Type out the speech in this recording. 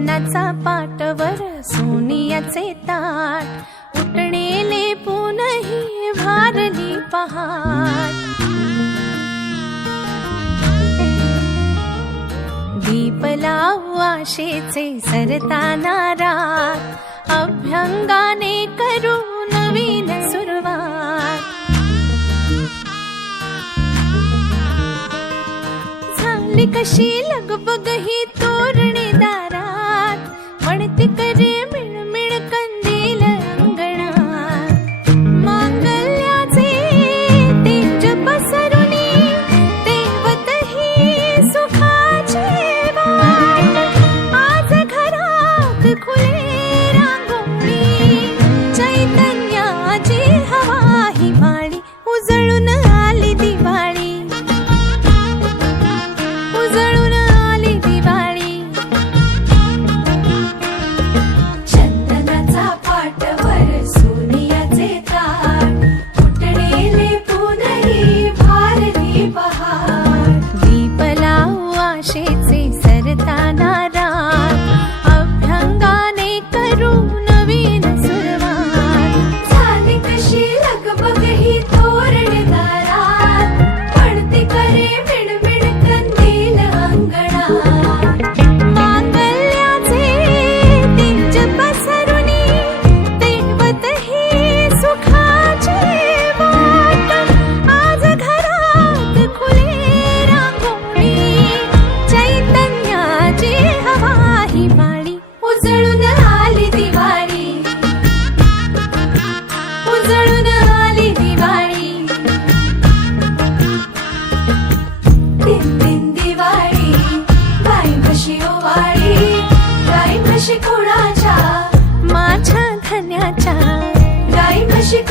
चंदनाचा पाटवर सोनियाचे ताट उठणेले पुनही भारली पहाट दीप लावू आशेचे सरताना रात अभ्यंगाने करू नवीन सुरुवात झाली कशी लगबग ही तोरणे दारात म्हणते करे मिळमिळ कंदील अंगणात मांगल्याचे तेज पसरुनी तेवतही सुखाचे वाट आज घरात खुले रांगोळी चैतन्याची हवा हिवाळी उजळून आली दिवाळी उजळून आली दिवाळी चंदनाचा पाटवर सोनियाचे ताट उठणेले पुनही भारली पहाट दीप लावू आशेचे सरताना रात अभ्यंगाने करू नवीन सुरुवात झाली कशी लगबग ही तोरणे दारात पडते करे मिणमिण कंदील अंगणात मांगल्याचे तेज पसरुनी तेवतही सुखाचे वाट आज घरात खुले रांगोळी चैतन्याची हवा हिवाळी उजळून आली दिवाळी उजळून आली दिवाळी दिन दिन दिवाळी गाई म्हशी ओवाळी गाई म्हशी कोणाच्या माझ्या धन्याच्या गाई म्हशी